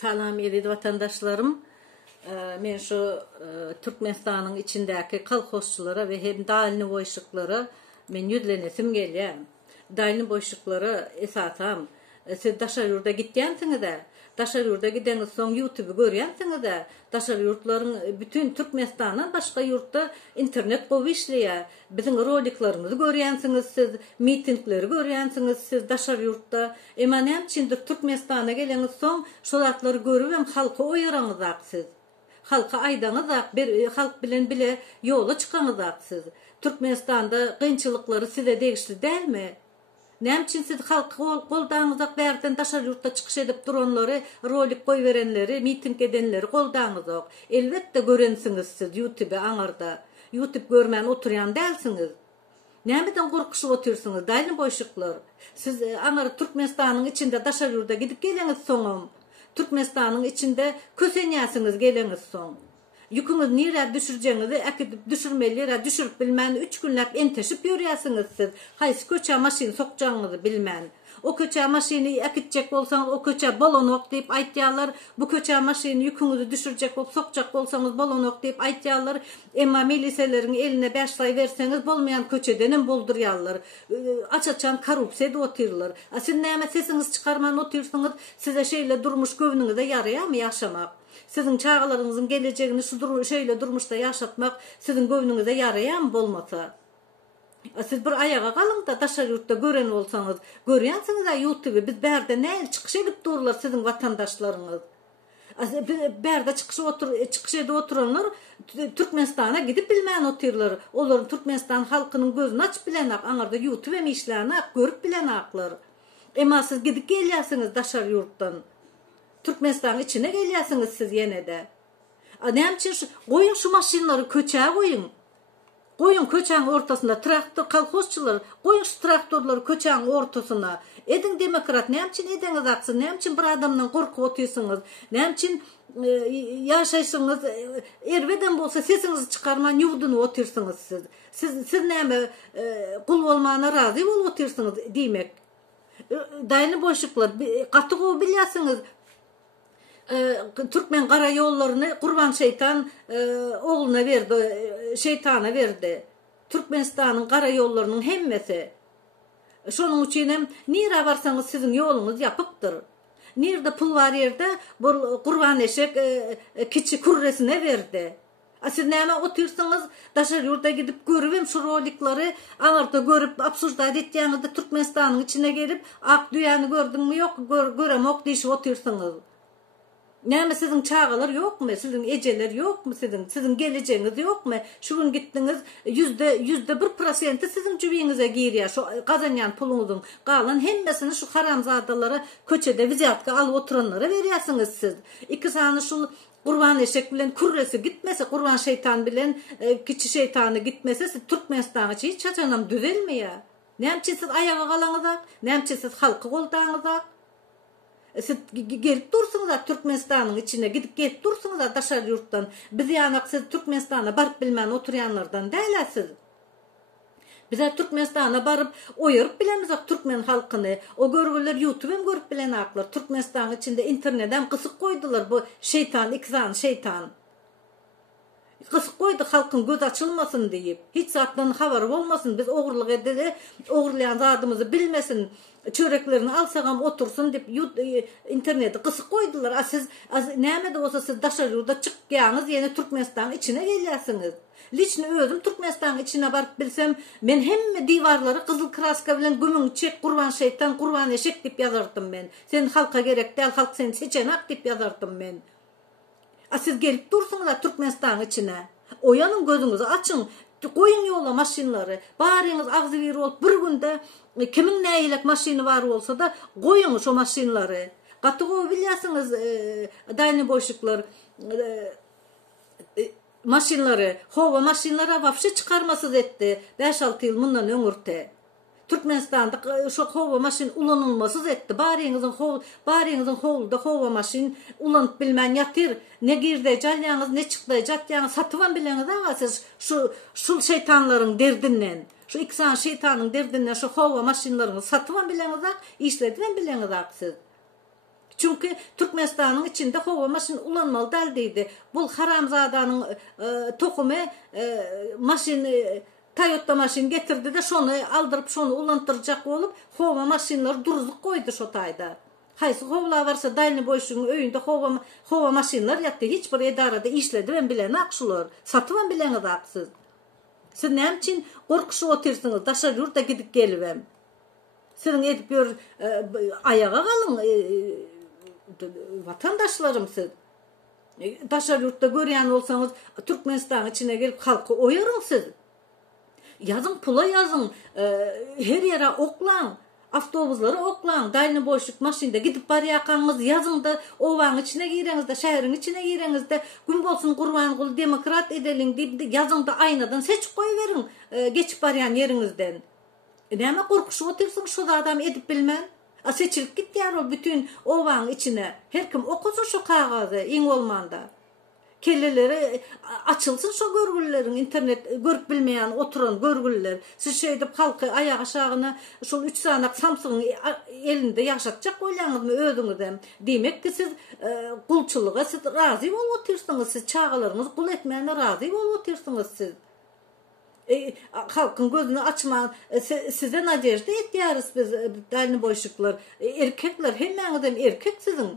Salam edildi vatandaşlarım. Men şu Türkmenistan'ın içindeki kolxozçulara ve hem dalini boşluklara men yüzlenesim gelýär. Dalini boşluklara esatam. Siz daşar yurda gitýänsiňiz de, daşar yurda gideňiz soň YouTube görýänsiňiz de, daşar yurtlaryň bütün Türkmenistan'dan başga yurtda internet gowy işleýär. Bizim roliklarymyzy görýänsiňiz, siz mitingleri görýänsiňiz, siz daşar yurtda. Emma näçindir Türkmenistan'a geleňiz soň şolatlary görüp hem halka oýaraňyzak siz. Halka aydaňyzak, bir halk bilen bile yola çykaňyzak siz. Türkmenistan'da kynçylyklary size degişli dälmi? Näçin siz halk goldaňyzak berden daşar yurtda çykyş edip duranlary, rolik goý berenleri, miting edenleri goldaňyzak. Elbetde görensiňiz siz YouTube aňarda. YouTube görmän oturýan dälsiňiz. Nämeden gorkuşyp oturýarsyňyz? Daýly boşluklar. Siz aňar Türkmenistanyň içinde daşar yurda gidip geleňiz soňum. Türkmenistanyň içinde kösenýäsiňiz geleňiz soň. Yüküňiz nire düşürjeňizi äkidip düşürmelere düşürüp bilmän 3 günläp enteşip ýörýärsiňiz siz. Haýsy köçä maşyny sokjaňyzy bilmän. O köçä maşyny äkitjek bolsaňyz o köçä bolonok diýip aýtýarlar. Bu köçä maşyny yüküňizi düşürjek bolup sokjak bolsaňyz bolonok diýip aýtýarlar. Emma miliseleriň eline 5 saý berseňiz bolmaýan köçeden boldurýarlar. Açaçan korrupsiýa otyrlar. Siz näme sesiňiz çykarman otyrsyňyz, size şeýle durmuş göwnüňizde ýaraýarmy ýaşamak? Sizin çağlarınızın geleceğini şöyle durmuşda yaşatmak sizin göwnüňize ýaraýan bolmasa. Siz bir ayağa kalıň da daşar yurtda gören bolsaňyz, görýänsiňiz da YouTube biz berde näme çykyş edip durlar sizin vatandaşlaryňyz. Berde çykyş edip oturanlar Türkmenistan'a gidip bilmän otyrlar. Olaryň Türkmenistan halkynyň gözüni aç bilenak, aňarda YouTube hem işlerini görüp bilenaklar. Emma siz gidip gelýärsiňiz daşar yurtdan. Türkmenistan'ın içine gelýärsiňiz siz ýene de. Näçin goýun şu maşinlary köçä goýun. Goýun köçäň ortasynda traktor kolxozçylar, goýun şu traktorlary köçäň ortasyna. Edin demokrat, näçin edeňiz aksy, näçin bir adamdan gorkup otyrsyňyz, näçin ýaşaýsyňyz, erbeden bolsa sesiňizi çykarman ýugduny otyrsyňyz siz. Siz näme kul bolmana razy bolup otyrsyňyz diýmek. Daýny boşluklar, gaty gowy bilýärsiňiz. Türkmen kara yollarını Kurban Şeytan oğluna verdi, şeytana verdi. Türkmenistan'ın kara yollarının hemmesi. Şonun için nire varsanız sizin yolunuz yapıktır. Nerede pul var yerde kurban eşek kiçi kurresine verdi. Siz näme otyrsyňyz, daşar yurda gidip görüp şu rolikleri aňarda görüp absurda etýäňizde Türkmenistanyň içine gelip ak düýäni gördüňmi ýok, göremok diýip otyrsyňyz. Näme sizin çağalar ýokmy? Sizin ejeler ýokmy? Sizin geleceğiniz ýokmy? Şu gün gitdiňiz %1% sizin jübiňize girýär. Şu gazanýan puluňyzyň galan hemmesini şu haramzadalara köçede viziatka alyp oturanlara berýärsiňiz siz. İki sany şu Kurban eşek bilen kurresi gitmese, Kurban şeytan bilen kiçi şeytanı gitmese siz Türkmenistan'a hiç çaçanam düzelmeýär. Näçin siz ayağa galaňyzak? Näçin siz halky goldaňyzak? Siz gelip dursunuz Türkmenistan'ın içine gidip gelip dursunuz daşar yurttan. Biz ýanak siz Türkmenistan'a barıp bilmän oturýanlardan däýlesiz. Bize Türkmenistan'a barıp oýaryp bilemiz Türkmen halkyny. O görgüler YouTube'm görüp bilen aklar. Türkmenistan'ın içinde internetten kısık koydular bu şeytan, ikzan şeytan. Kısık koydu halkın göz açılmasın diýip. Hiç zatdan habary bolmasın. Biz ogurlyk edeli, ogurlayan zadymyzy bilmesin. Çöreklerini alsagam otursun dip interneti kısık koydular. Siz näme de olsa siz daşar yurda çykýaňyz ýene Türkmenistan'ın içine gelýärsiňiz. Liçni özüm Türkmenistan'ın içine barıp bilsem men hemme diwarlary kızıl kraska bilen gümüň çek Kurban şeytan, Kurban eşek dip ýazardym men. Sen halka gerek däl, halk seni seçenak dip ýazardym men. Siz gelip dursunuz Türkmenistan'ın içine. Oyanın gözünüzü açın. Koyun yola maşinleri. Barýyňyz agzy bir bolup bir günde kimin näýilek maşini bar bolsa da goýun şu maşinleri. Gaty gowy bilýärsiňiz daýny boşluklar maşinleri, hova maşinleri wapşe çykarmasız etdi. 5-6 ýyl mundan öňürte. Türkmenistan'da şu hova maşin ulanılmasız etti. Barýyňyzyň howlda hova maşin ulanyp bilmän ýatyr. Ne girdi jalýaňyz, ne çykdy jatýaňyz satyban bileňiz aga siz şu şeytanlaryň derdinden. Şu iksan şeytanyň derdinden şu hova maşinlaryny satyban bileňiz aga, işledilen bileňiz aga siz. Çünkü Türkmenistan'ın içinde hova maşin ulanmalı daldıydı. Bu haramzadanın tokumu maşin Toyota maşin getirdi de şonu aldırıp şonu ulantıracak olup hova maşinleri duruzluk koydu şu tayda. Haysı hovla varsa dayını boşluğun öyünde hova maşinler yattı. Hiçbir edarada işledi ben bilene akşular. Satıvan bilene de aksız. Siz ne için korkuşu otursunuz? Daşar yurda gidip gelivem. Sizin edip gör ayağa kalın vatandaşlarım siz. Daşar yurtta görüyen olsanız Türkmenistan içine gelip halkı oyarın siz. Yazın pula yazın. Her yere oklan. Avtobusları oklan. Dayını boşluk maşinde gidip bariyakanınız yazın da ovan içine gireniz de şehrin içine gireniz de gün bolsun kurban kul demokrat edelim deyip yazın da aynadan seç koyuverin geçip bariyan yerinizden. Neme korkuşu otursun şu da adam edip bilmen. Seçilip gitti ya bütün ovan içine. Her kim okusun şu kağıdı in olmanda. Kelleleri açılsın şu görgülerin internet görüp bilmeyen oturan görgüler. Siz şeyde halkı ayak aşağına şu 3 sanak Samsun'un elinde yaşatacak oylanız mı ödünüzden. Demek ki siz kulçuluğa siz razı ol otursunuz. Siz çağalarınız kul etmeyene razı ol otursunuz siz. Halkın gözünü açman size nadejde ihtiyarız biz dayını boşluklar. Erkekler hemen erkek sizin.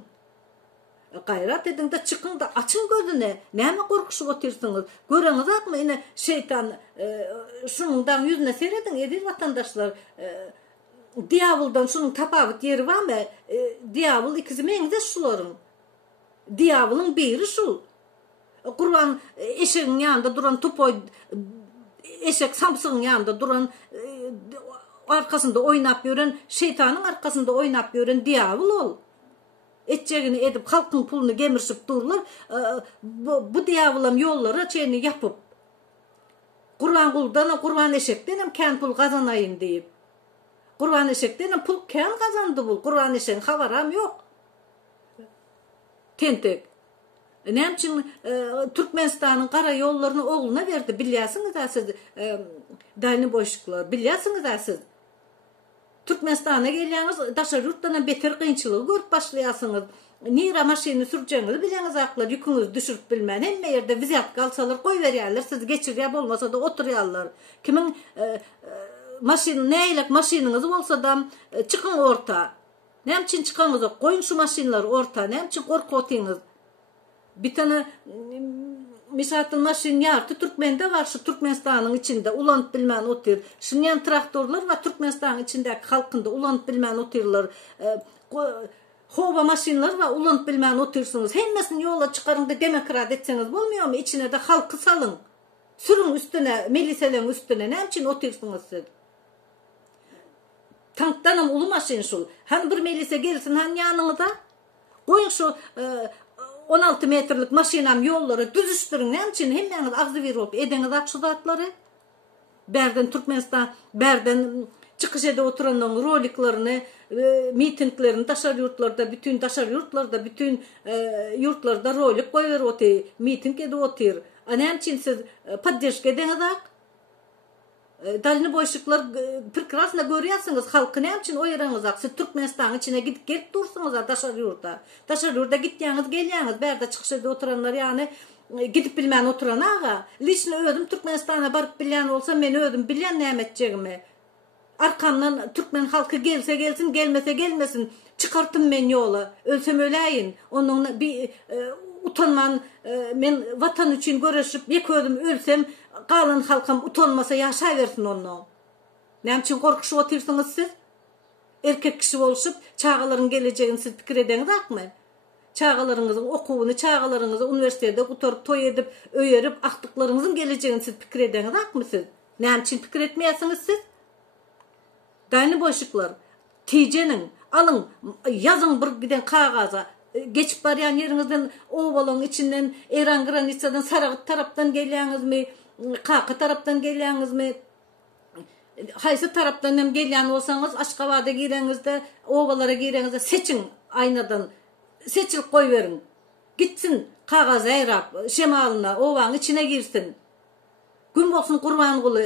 Gayret edin de çıkın da açın gözüne. Neme korkuşup otursunuz? Göreniz akmı yine şeytan şunundan yüzüne seyredin edin vatandaşlar. Diyavuldan şunun tapavut yeri var mı? Diyavul ikizi menize şuların. Diyavulun biri şu. Kurban eşeğin yanında duran topoy eşek Samsun'un yanında duran arkasında oynap yören şeytanın arkasında oynap yören diyavul ol. Etçeğini edip halkın pulunu gemirsip dururlar. Bu diyavulam yollara çeyini yapıp kurban kuldan kurban eşekten kent pul kazanayım deyip kurban eşekten pul kent kazandı bul. Kurban eşeğin havaram yok. Tentek. Ne için Türkmenistan'ın kara yollarını oğluna verdi. Biliyorsunuz da siz dayını boşluklar. Biliyorsunuz da siz. Türkmenistan'a geliyorsunuz, daşar yurttan beter kıyınçılığı görüp başlayasınız. Nira maşini süreceğinizi bileniz aklar, yükünüzü düşürüp bilmen. Hem yerde viziyat kalsalar koy veriyorlar, siz geçiriyor olmasa da oturuyorlar. Kimin neyle maşininiz olsa da çıkın orta. Ne için çıkınız? Koyun şu maşinleri orta. Ne için korku otuyunuz? Bir tane misatın maşin yartı Türkmen'de var şu Türkmenistan'ın içinde ulanıp bilmen otur. Şunyan traktörler var Türkmenistan'ın içindeki halkında ulanıp bilmen oturlar. Hova maşinler var ulanıp bilmen otursunuz. Hemmesini yola çıkarın da demokrat etseniz olmuyor mu? İçine de halkı salın. Sürün üstüne, miliselerin üstüne. Ne için otursunuz siz? Tanktanım ulu maşin şu. Hani bir milise gelsin hani yanınıza. Koyun şu 16 metrelik maşinam yolları düzüştürün. Ne için hemen ağzı bir olup edeniz akşudatları. Berden Türkmenistan, berden çıkış ede oturanların roliklerini, mitinglerini taşar yurtlarda, bütün taşar yurtlarda, bütün yurtlarda rolik koyuyor otuyor. Miting ede otuyor. Ne için siz paddeşk edeniz ak? Dalını boşluklar prekrasında görüyorsunuz halkı ne için o yeranız ak. Siz Türkmenistan içine gidip gelip dursunuz taşar yurda. Taşar yurda gittiğiniz geliyorsunuz. Berde çıkış ede oturanlar yani gidip bilmeyen oturan ağa. Lişini ödüm Türkmenistan'a barıp bilen olsa beni ödüm bilen ne edeceğimi. Arkamdan Türkmen halkı gelse gelsin gelmese gelmesin. Çıkartın ben yola. Ölsem öleyin. Onun bir utanman men vatan için görüşüp yeködüm ölsem kalan halkım utanmasa yaşayversin onu. Ne için korkuşup otursunuz siz? Erkek kişi oluşup çağaların geleceğini siz fikir edeniz akmı? Çağalarınızın okuvunu, çağalarınızı üniversitede kutarıp toy edip, öğerip, aktıklarınızın geleceğini siz fikir edeniz akmı siz? Ne için fikir etmeyesiniz siz? Dayını boşluklar, ticenin, alın, yazın bir giden kağaza, geçip barayan yerinizden, ovalın içinden, Eran Granitsa'dan, Sarıgıt taraftan geliyorsunuz mu, Kakı taraftan geliyorsunuz mu, haysı taraftan hem gelen olsanız, Aşkavada girenizde, ovalara girenizde seçin aynadan, seçilip koy verin. Gitsin kağaz eyrap, şemalına, ovan içine girsin. Gün olsun kurban kulu,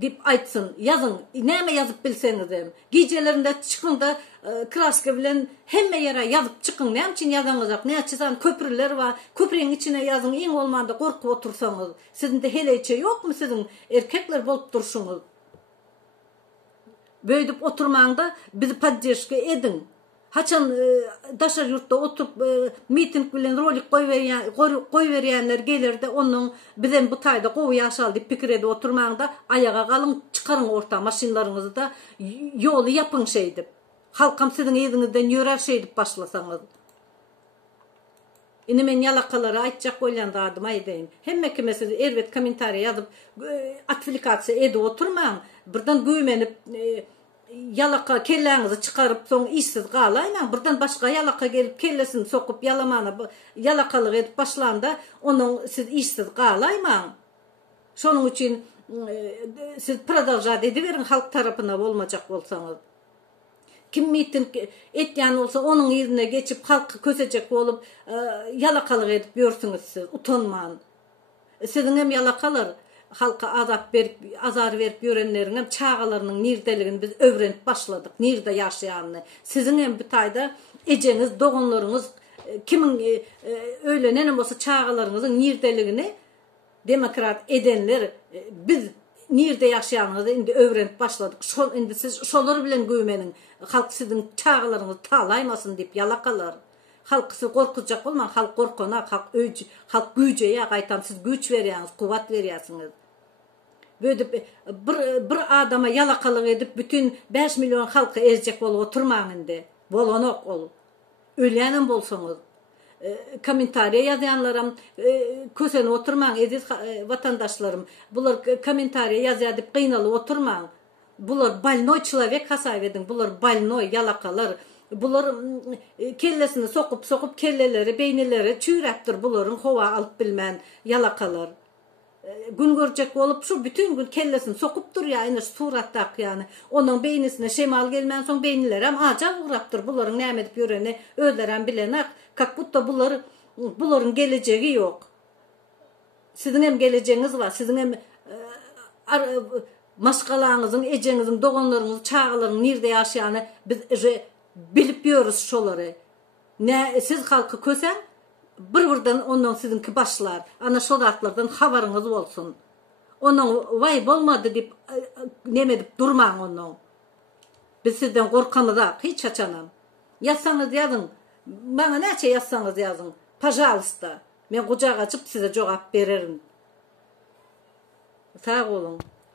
dip aytsın, yazın. Näme yazıp bilseniz hem. Gecelerinde çıkın da kraska bilen hemme yere yazıp çıkın. Näme için yazanızak? Ne çizan köprüler var. Köprünün içine yazın. En olmanda korkup otursanız. Sizin de hele içe yok mu sizin? Erkekler bolup durşunuz. Böydüp oturmağında bizi podдержка edin. Haçan daşar yurtta oturup miting bilen rolik koy veriyenler gelir de onun bizden bu tayda kovu yaşal deyip pikir edip oturmağında ayağa kalın çıkarın orta maşinlarınızı da yolu yapın şey deyip. Halkam sizin evinizden yörer şey deyip başlasanız. Yine men yalakaları aytacak oylanda adım aydeyin. Hemme kimesi elbet komentariya yazıp atfilikatsiya edip oturmağın. Buradan güymenip yalaka kellerinizi çıkarıp son işsiz kalayla buradan başka yalaka gelip kellesini sokup yalamana yalakalık edip başlanda onun siz işsiz kalayman. Şonun için siz pradalcat ediverin halk tarafına olmayacak olsanız. Kim miting etyen olsa onun yerine geçip halkı kösecek olup yalakalık edip görsünüz siz utanmayın. Sizin hem yalakalar halka azar verip görenlerin hem çağalarının nirdeligini biz öğrenip başladık. Nirde yaşayanını. Sizin hem bir tayda eceniz, doğumlarınız kimin öyle nenem olsa çağalarınızın nirdeligini demokrat edenler biz nirde yaşayanını indi öğrenip başladık. Indi siz şoları bilen güymenin halk sizin çağalarınızı talaymasın deyip yalakalar. Halkısı korkacak olman, halk korkona, halk güceye kaytan siz güç veriyorsunuz, kuvvet veriyorsunuz. Böyle bir adama yalakalık edip bütün 5 milyon halkı ezecek olup oturmayın de. Bolonok ol. Ölyenin bolsunuz. Komentariye yazanlarım kösene oturmayın ediz vatandaşlarım. Bular komentariye yazıp kıynalı oturmayın. Bular balnoy человек hasay edin. Bular balnoy yalakalar. Bular kellesini sokup kelleleri, beynileri çüyreptir buların hova alıp bilmen yalakalar. Gün görecek olup şu bütün gün kellesini sokup dur ya aynı surattak yani. Onun beynisine şemal gelmen son beynileri ama aca uğraptır. Buların ne edip yöreni öldüren bilenek. Kakbutta buların geleceği yok. Sizin hem geleceğiniz var. Sizin hem maskalarınızın, ecenizin, doğumlarınızın, çağlarının nerede yaşayanı biz bilip diyoruz şoları. Ne siz halkı kösen buradan ondan sizinki başlar. Ana şolatlardan haberiniz olsun. Onun vay olmadı deyip nemedip durmayın onun. Biz sizden korkanız da hiç açanam. Yazsanız yazın. Bana neçe yazsanız yazın. Pajalosta. Ben kucak açıp size cevap veririm. Sağ olun.